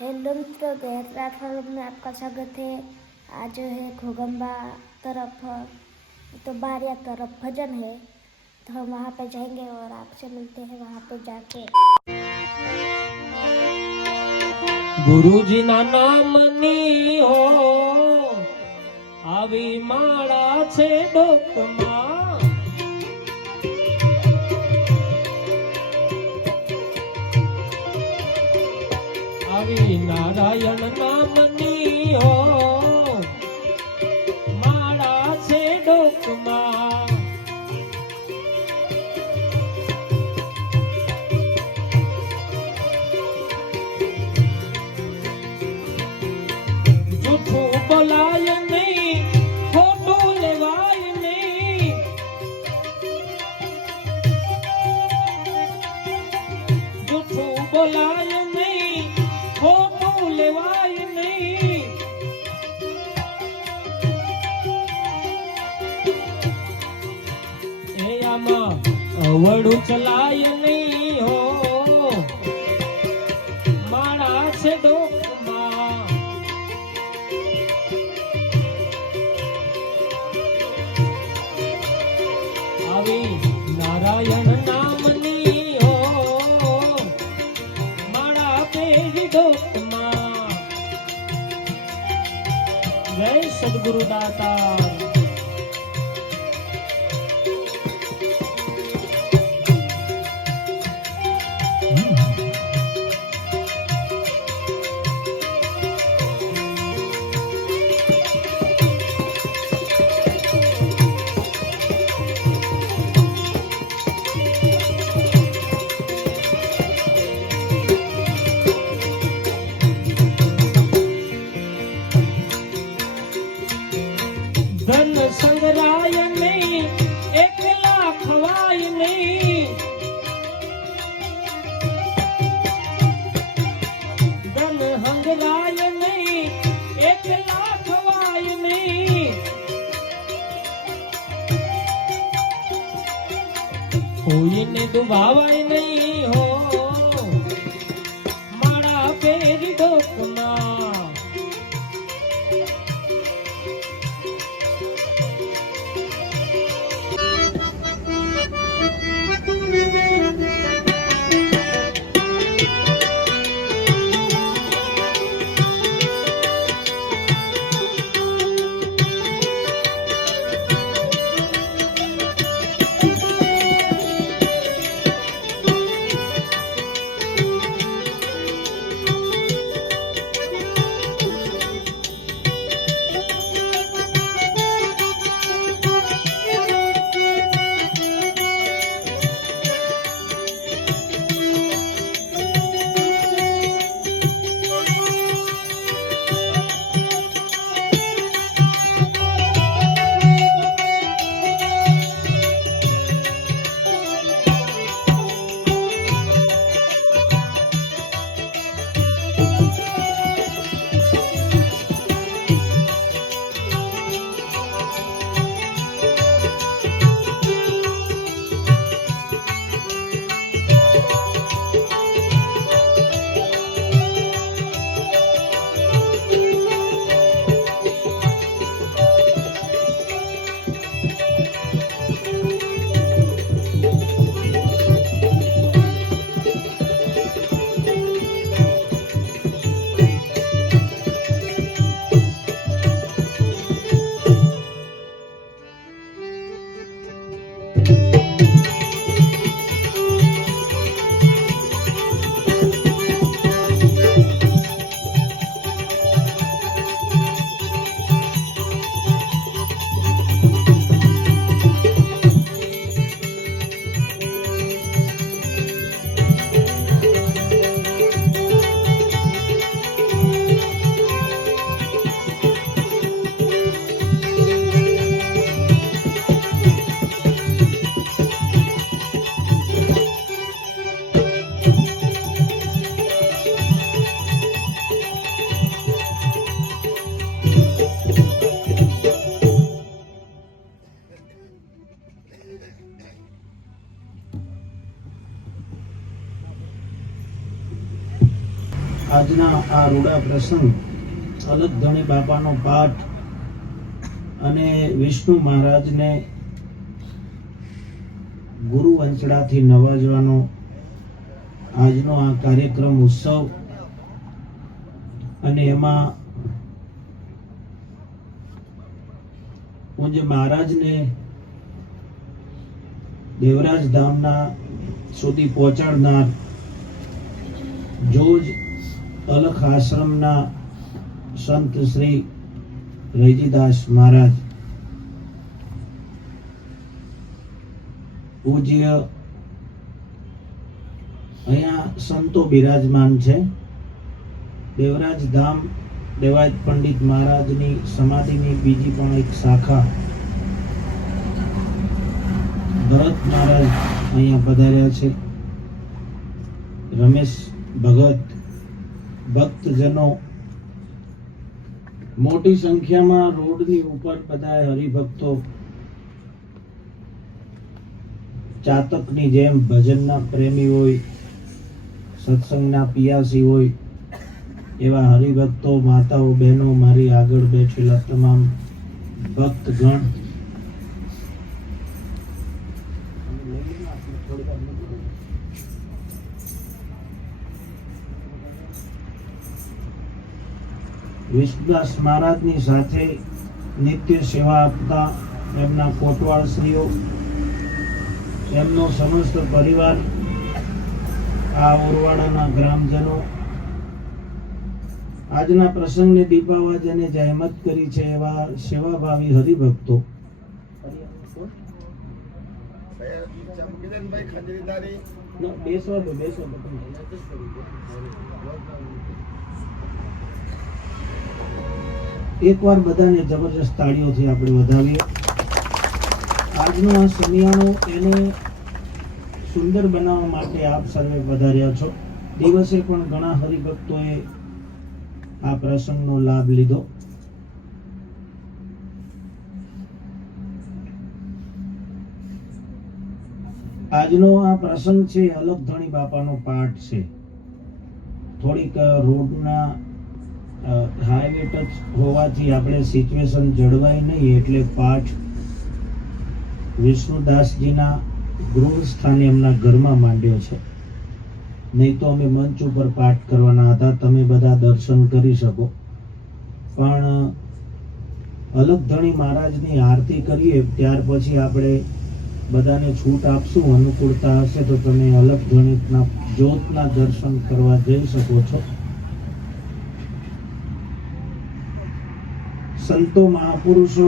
Hello मित्रों, तो platform में आपका स्वागत है। आज है घोगंबा तरफ, तो बारिया तरफ भजन है, तो हम वहाँ पे जाएंगे और आपसे मिलते हैं वहाँ पे जाके। गुरुजी ना नामनी हो आवी माळा छे डोकमा आवी नारायण नामनी हो माळा छे डोकमा जूठू बोलाय नहीं खोटू लेवाय नहीं जूठू बोलाय नहीं खोटू लेवाय नहीं ए आमा अवड़ू चलाय नहीं हो माड़ा से डोकमा आवी नारायण नामनी हो माड़ा पेरी डोकमा। जय सद्गुरु दातार। धन संग्राय नहीं एकला खवाय नहीं धन हंगराय नहीं एकला खवाय नहीं कोई ने दुभावाय नहीं हो माड़ा पेरी डोकमा। આજના આ રૂડા પ્રસંગ અલગ ધણી બાપાનો પાઠ અને વિષ્ણુ મહારાજને ગુરુ વંચડાથી નવાજવાનો આજનો આ કાર્યક્રમ ઉત્સવ અને એમાં પૂજ્ય મહારાજને દેવરાજ ધામના સુધી પહોંચાડનાર જોજ અલખ આશ્રમના સંત શ્રી રૈજીદાસ મહારાજ પૂજ્ય અહીંયા સંતો બિરાજમાન છે. દેવરાજ ધામ દેવાયત પંડિત મહારાજની સમાધિની બીજી પણ એક શાખા ભરત મહારાજ અહીંયા પધાર્યા છે. રમેશ ભગત, ભક્તજનો મોટી સંખ્યામાં રોડની ઉપર બધા હરિભક્તો ચાતકની જેમ ભજનના પ્રેમી હોય, સત્સંગના પિયાસી હોય એવા હરિભક્તો, માતાઓ, બહેનો, મારી આગળ બેઠેલા તમામ ભક્તગણ, વિષ્ણુદાસ મહારાજની સાથે નિત્ય સેવા આપતા એમના કોટવાળશ્રીઓ, એમનો સમસ્ત પરિવાર, આ ઓરવાડાના ગ્રામજનો, આજના પ્રસંગને દીપાવા જેને જહેમત કરી છે એવા સેવાભાવી હરિભક્તો, એકવાર બધાને જબરજસ્ત તાળીઓથી આપણે વધાવીએ. આજનો આ સમિયાણો એને સુંદર બનાવવા માટે આપ સર્વે પધાર્યા છો. દિવસે પણ ઘણા હરિભક્તોએ આ પ્રસંગનો લાભ લીધો. આજનો આ પ્રસંગ છે અલગ ધણી બાપાનો પાઠ છે. થોડીક રોડના હાઈવે ટચ હોવાથી આપણે સિચ્યુએશન જળવાય નહીં એટલે પાઠ વિષ્ણુદાસજીના ગૃહ સ્થાને એમના ઘરમાં માંડ્યો છે. નહીં તો અમે મંચ ઉપર પાઠ કરવાના હતા, તમે બધા દર્શન કરી શકો. પણ અલગ ધણી મહારાજની આરતી કરીએ ત્યાર પછી આપણે બધાને છૂટ આપશું. અનુકૂળતા હશે તો તમે અલગ ધણીના જ્યોતના દર્શન કરવા જઈ શકો છો. સંતો મહાપુરુષો